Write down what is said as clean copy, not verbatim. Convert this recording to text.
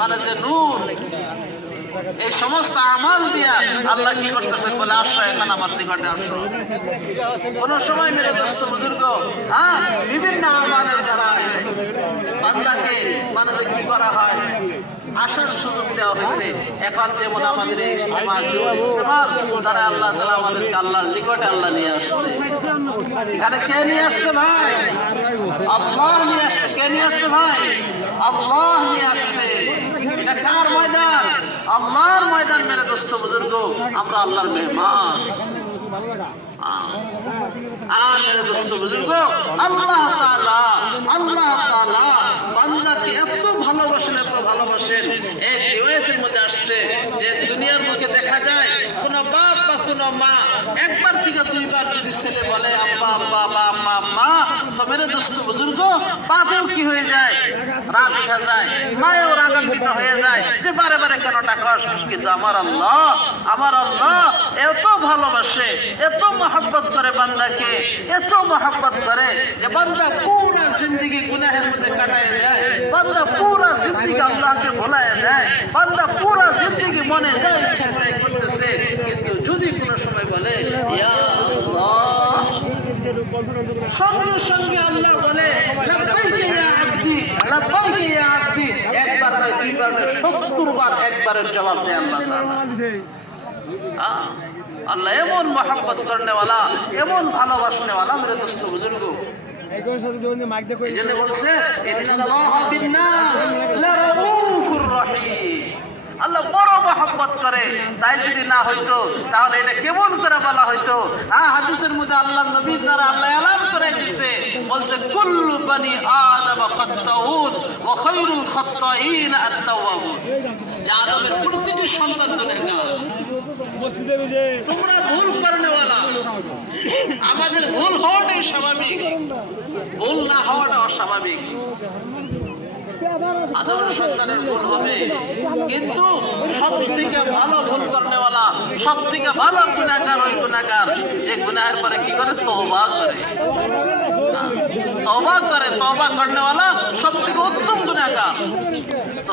মানে যে নূর, এই সমস্ত আমাল দিয়া আল্লাহ কি করতেছেন বলে, আসো এখন আমার নিকটে আসো। কোন সময় মেরে দোস্ত বুজুর্গ বিভিন্ন আমালের দ্বারা বান্দাকে মানে কি করা হয়, আসার সুযোগ দেওয়া হয়েছে। এখন যেমন আমাদের এই তারা আল্লাহ তাআলা আমাদেরকে আল্লাহর নিকটে আল্লাহ নিয়ে আসছে। এখানে কে নিয়ে আসছে ভাই? আল্লাহ নিয়ে আসছে। কে নিয়ে আসছে ভাই? আল্লাহ নিয়ে আসছে। এটা কার ময়দান? আল্লাহর ময়দান মেরে দোস্ত বুজুর্গ। আমরা আল্লাহর মেহমান। আর মেরে দোস্ত বুজুর্গ, আল্লাহ তাআলা বান্দাকে এত ভালোবাসেন, এত ভালোবাসেন। এক রিওয়ায়াতের মধ্যে আসছে যে দুনিয়ার মুখে দেখা যায় কোন বাপ বা কোন মা একবার থেকে দুইবার যদি ছেলে বলে আব্বা আব্বা বা আম্মা আম্মা, তো মেরে দোস্ত বুজুর্গ বাপেও কি হয়ে যায়, রাগ উঠে যায়, মায়েও রাগান্বিত হয়ে যায় যে বারে বারে কেন টাকা আসছিস। কিন্তু আমার আল্লাহ এত ভালোবাসে, এত মহব্বত করে বান্দাকে, এত মহব্বত করে যে বান্দা পুরা জিন্দগি গুনাহের মধ্যে কাটায় যায়, বান্দা পুরা জিন্দগি আল্লাহকে ভুলায় যায়, বান্দা পুরা জিন্দগি মনে যা ইচ্ছা তাই করতেছে। কিন্তু যদি কোনো সময় বলে ইয়া আল্লাহ, সঙ্গে সঙ্গে আল্লাহ বলে লাব্বাইকা ইয়া আব্দি, লাব্বাইকা ইয়া আব্দি। একবার নয়, দুইবার নয়, 70 বার একবারের জবাব দেয় আল্লাহ তাআলা। আল্লাহ এমন মহব্বত করনেওয়ালা, এমন ভালোবাসনেওয়ালা মেরে দোস্ত বুজুর্গ। এই জন্য বলছে ইন্নাল্লাহা বিন-নাস লারাউফুর রহিম। আল্লাহ বড় মহব্বত করে। তাই যদি না হইতো তাহলে এটা কেমন করে বলা হইতো? হাদিসের মধ্যে আল্লাহ নবী দ্বারা আল্লাহ এলান করে দিয়েছে, বলছে কুল্লু বানি আদম খাত্তাউন ওয়া খায়রুল খাত্তাইন আত-তাওয়াবুন। যে আদমের প্রতিটি সন্তান গুনাহগার। তোমরা ভুল করনেওয়ালা। আমাদের ভুল হওয়াটাই স্বাভাবিক, ভুল না হওয়াটা অস্বাভাবিক। আদমের সন্তানের ভুল হবে, কিন্তু সব থেকে ভালো ভুল করনেওয়ালা, সব থেকে ভালো গুনাহগার ওই গুনাহগার যে গুনাহের পরে কি করে? তওবা করে। তওবা করনেওয়ালা সব থেকে উত্তম গুনাহগার।